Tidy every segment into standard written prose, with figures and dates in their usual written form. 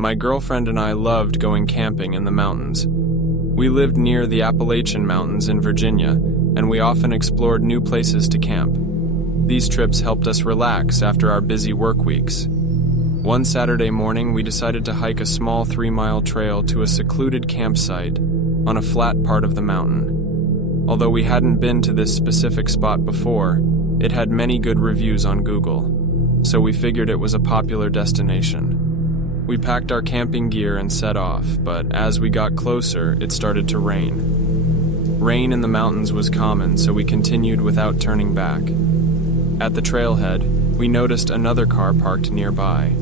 My girlfriend and I loved going camping in the mountains. We lived near the Appalachian Mountains in Virginia, and we often explored new places to camp. These trips helped us relax after our busy work weeks. One Saturday morning, we decided to hike a small 3-mile trail to a secluded campsite on a flat part of the mountain. Although we hadn't been to this specific spot before, it had many good reviews on Google, so we figured it was a popular destination. We packed our camping gear and set off, but as we got closer, it started to rain. Rain in the mountains was common, so we continued without turning back. At the trailhead, we noticed another car parked nearby.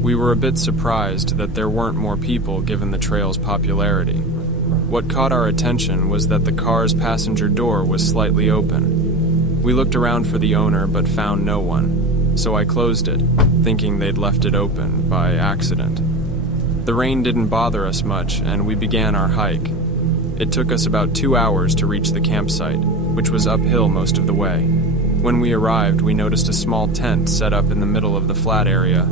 We were a bit surprised that there weren't more people given the trail's popularity. What caught our attention was that the car's passenger door was slightly open. We looked around for the owner but found no one, so I closed it, thinking they'd left it open by accident. The rain didn't bother us much, and we began our hike. It took us about 2 hours to reach the campsite, which was uphill most of the way. When we arrived, we noticed a small tent set up in the middle of the flat area.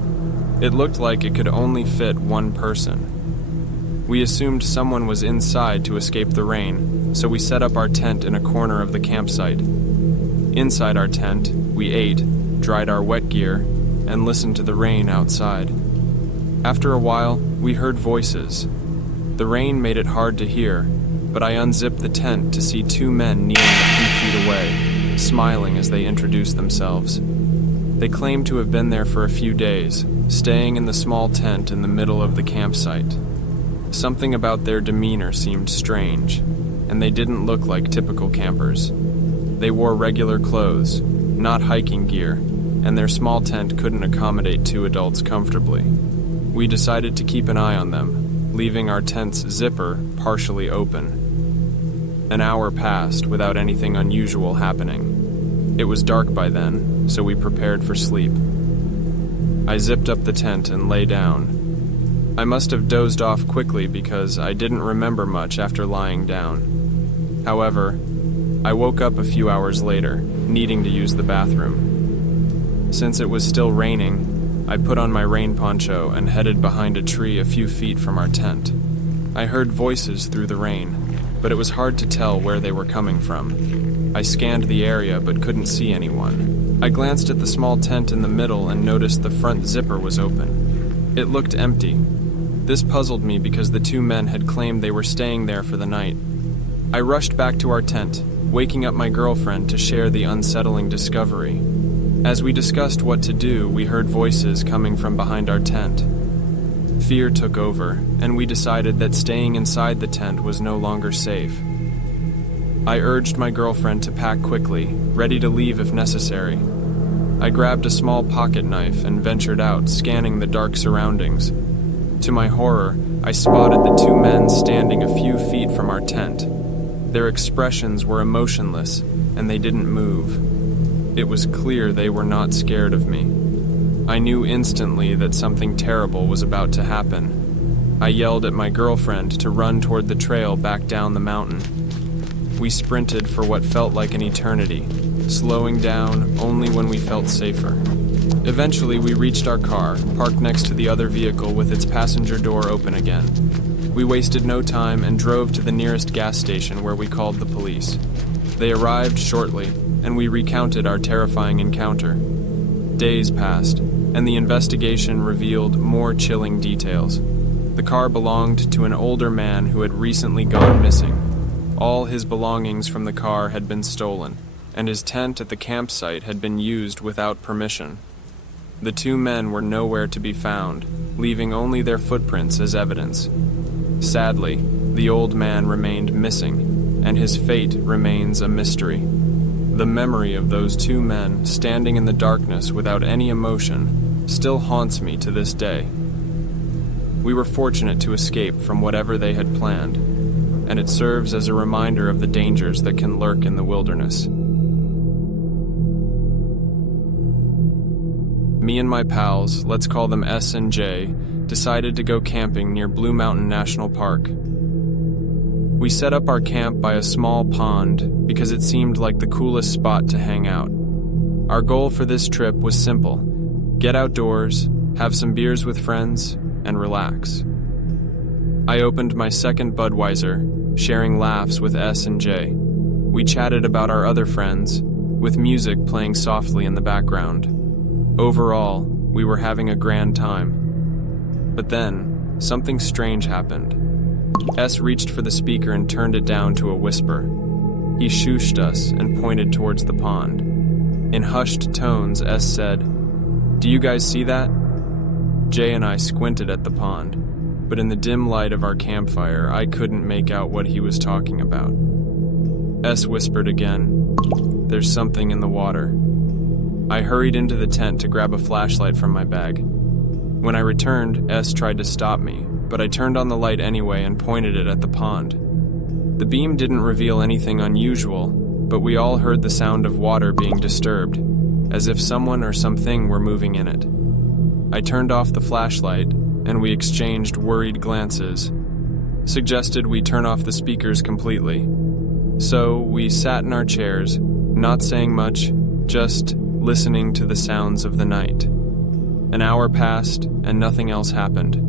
It looked like it could only fit one person. We assumed someone was inside to escape the rain, so we set up our tent in a corner of the campsite. Inside our tent, we ate, dried our wet gear, and listened to the rain outside. After a while, we heard voices. The rain made it hard to hear, but I unzipped the tent to see 2 men kneeling a few feet away, smiling as they introduced themselves. They claimed to have been there for a few days, staying in the small tent in the middle of the campsite. Something about their demeanor seemed strange, and they didn't look like typical campers. They wore regular clothes, not hiking gear, and their small tent couldn't accommodate 2 adults comfortably. We decided to keep an eye on them, leaving our tent's zipper partially open. An hour passed without anything unusual happening. It was dark by then, so we prepared for sleep. I zipped up the tent and lay down. I must have dozed off quickly because I didn't remember much after lying down. However, I woke up a few hours later, needing to use the bathroom. Since it was still raining, I put on my rain poncho and headed behind a tree a few feet from our tent. I heard voices through the rain, but it was hard to tell where they were coming from. I scanned the area but couldn't see anyone. I glanced at the small tent in the middle and noticed the front zipper was open. It looked empty. This puzzled me because the 2 men had claimed they were staying there for the night. I rushed back to our tent, waking up my girlfriend to share the unsettling discovery. As we discussed what to do, we heard voices coming from behind our tent. Fear took over, and we decided that staying inside the tent was no longer safe. I urged my girlfriend to pack quickly, ready to leave if necessary. I grabbed a small pocket knife and ventured out, scanning the dark surroundings. To my horror, I spotted the 2 men standing a few feet from our tent. Their expressions were emotionless, and they didn't move. It was clear they were not scared of me. I knew instantly that something terrible was about to happen. I yelled at my girlfriend to run toward the trail back down the mountain. We sprinted for what felt like an eternity, slowing down only when we felt safer. Eventually, we reached our car, parked next to the other vehicle with its passenger door open again. We wasted no time and drove to the nearest gas station where we called the police. They arrived shortly, and we recounted our terrifying encounter. Days passed, and the investigation revealed more chilling details. The car belonged to an older man who had recently gone missing. All his belongings from the car had been stolen, and his tent at the campsite had been used without permission. The 2 men were nowhere to be found, leaving only their footprints as evidence. Sadly, the old man remained missing, and his fate remains a mystery. The memory of those 2 men standing in the darkness without any emotion still haunts me to this day. We were fortunate to escape from whatever they had planned, and it serves as a reminder of the dangers that can lurk in the wilderness. Me and my pals, let's call them S and J, decided to go camping near Blue Mountain National Park. We set up our camp by a small pond because it seemed like the coolest spot to hang out. Our goal for this trip was simple: get outdoors, have some beers with friends, and relax. I opened my second Budweiser, sharing laughs with S and J. We chatted about our other friends, with music playing softly in the background. Overall, we were having a grand time. But then, something strange happened. S reached for the speaker and turned it down to a whisper. He shooshed us and pointed towards the pond. In hushed tones, S said, "Do you guys see that?" Jay and I squinted at the pond, but in the dim light of our campfire, I couldn't make out what he was talking about. S whispered again, "There's something in the water." I hurried into the tent to grab a flashlight from my bag. When I returned, S tried to stop me, but I turned on the light anyway and pointed it at the pond. The beam didn't reveal anything unusual, but we all heard the sound of water being disturbed, as if someone or something were moving in it. I turned off the flashlight, and we exchanged worried glances, suggested we turn off the speakers completely. So we sat in our chairs, not saying much, just listening to the sounds of the night. An hour passed, and nothing else happened.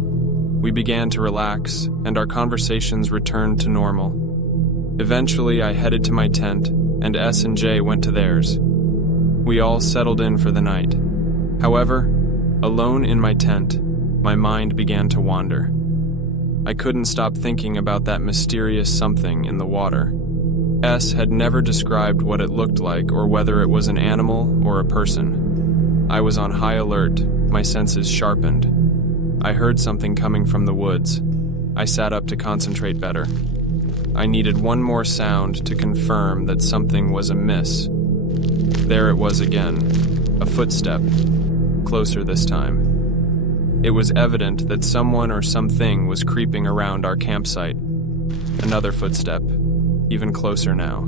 We began to relax, and our conversations returned to normal. Eventually, I headed to my tent, and S and J went to theirs. We all settled in for the night. However, alone in my tent, my mind began to wander. I couldn't stop thinking about that mysterious something in the water. S had never described what it looked like or whether it was an animal or a person. I was on high alert, my senses sharpened. I heard something coming from the woods. I sat up to concentrate better. I needed one more sound to confirm that something was amiss. There it was again, a footstep, closer this time. It was evident that someone or something was creeping around our campsite. Another footstep, even closer now.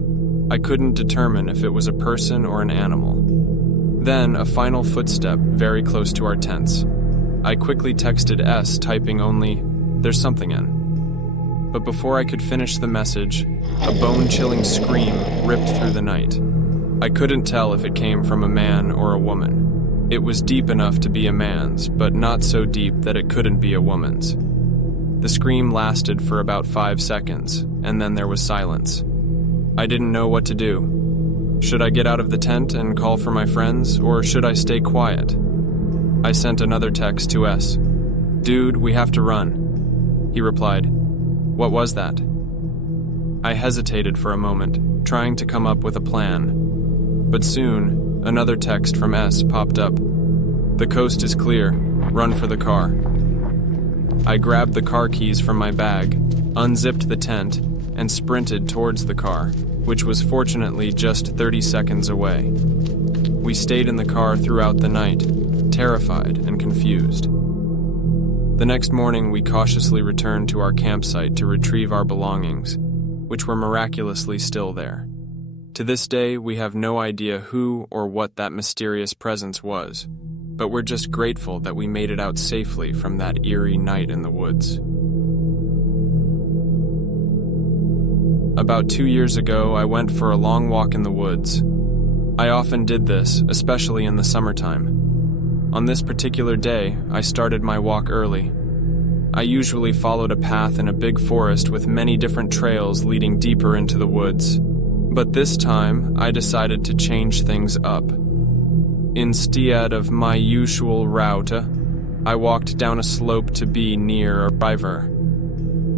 I couldn't determine if it was a person or an animal. Then a final footstep very close to our tents. I quickly texted S, typing only, "There's something in." But before I could finish the message, a bone-chilling scream ripped through the night. I couldn't tell if it came from a man or a woman. It was deep enough to be a man's, but not so deep that it couldn't be a woman's. The scream lasted for about 5 seconds, and then there was silence. I didn't know what to do. Should I get out of the tent and call for my friends, or should I stay quiet? I sent another text to S. "Dude, we have to run." He replied, "What was that?" I hesitated for a moment, trying to come up with a plan. But soon, another text from S popped up. "The coast is clear. Run for the car." I grabbed the car keys from my bag, unzipped the tent, and sprinted towards the car, which was fortunately just 30 seconds away. We stayed in the car throughout the night, terrified and confused. The next morning, we cautiously returned to our campsite to retrieve our belongings, which were miraculously still there. To this day, we have no idea who or what that mysterious presence was, but we're just grateful that we made it out safely from that eerie night in the woods. About 2 years ago, I went for a long walk in the woods. I often did this, especially in the summertime. On this particular day, I started my walk early. I usually followed a path in a big forest with many different trails leading deeper into the woods. But this time, I decided to change things up. Instead of my usual route, I walked down a slope to be near a river.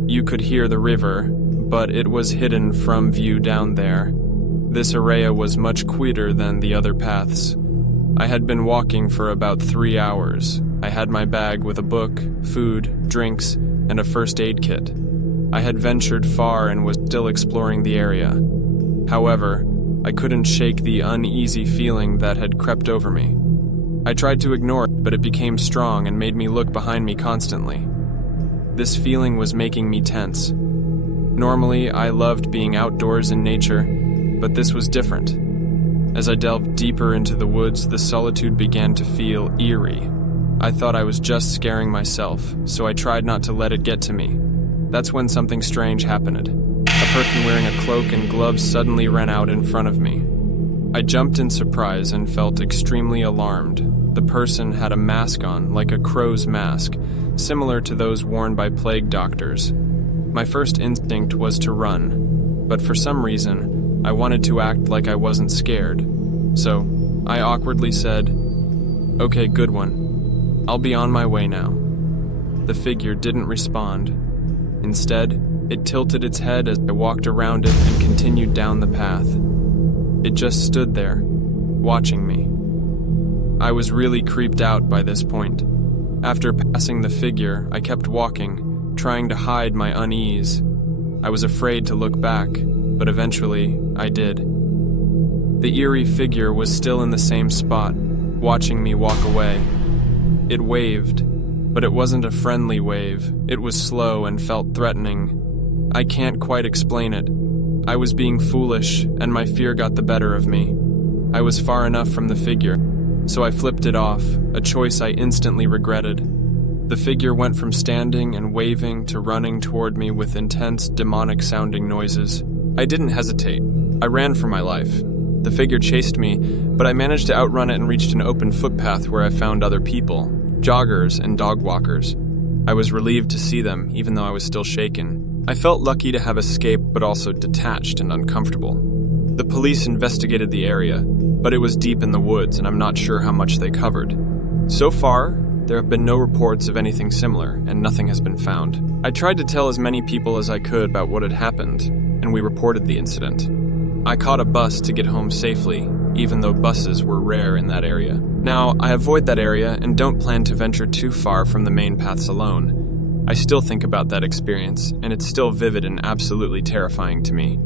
You could hear the river, but it was hidden from view down there. This area was much quieter than the other paths. I had been walking for about 3 hours. I had my bag with a book, food, drinks, and a first aid kit. I had ventured far and was still exploring the area. However, I couldn't shake the uneasy feeling that had crept over me. I tried to ignore it, but it became strong and made me look behind me constantly. This feeling was making me tense. Normally, I loved being outdoors in nature, but this was different. As I delved deeper into the woods, the solitude began to feel eerie. I thought I was just scaring myself, so I tried not to let it get to me. That's when something strange happened. A person wearing a cloak and gloves suddenly ran out in front of me. I jumped in surprise and felt extremely alarmed. The person had a mask on, like a crow's mask, similar to those worn by plague doctors. My first instinct was to run, but for some reason, I wanted to act like I wasn't scared. So, I awkwardly said, "Okay, good one. I'll be on my way now." The figure didn't respond. Instead, it tilted its head as I walked around it and continued down the path. It just stood there, watching me. I was really creeped out by this point. After passing the figure, I kept walking, trying to hide my unease. I was afraid to look back, but eventually, I did. The eerie figure was still in the same spot, watching me walk away. It waved, but it wasn't a friendly wave. It was slow and felt threatening. I can't quite explain it. I was being foolish, and my fear got the better of me. I was far enough from the figure, so I flipped it off, a choice I instantly regretted. The figure went from standing and waving to running toward me with intense, demonic-sounding noises. I didn't hesitate. I ran for my life. The figure chased me, but I managed to outrun it and reached an open footpath where I found other people, joggers and dog walkers. I was relieved to see them, even though I was still shaken. I felt lucky to have escaped, but also detached and uncomfortable. The police investigated the area, but it was deep in the woods, and I'm not sure how much they covered. So far, there have been no reports of anything similar, and nothing has been found. I tried to tell as many people as I could about what had happened, and we reported the incident. I caught a bus to get home safely, even though buses were rare in that area. Now, I avoid that area and don't plan to venture too far from the main paths alone. I still think about that experience, and it's still vivid and absolutely terrifying to me.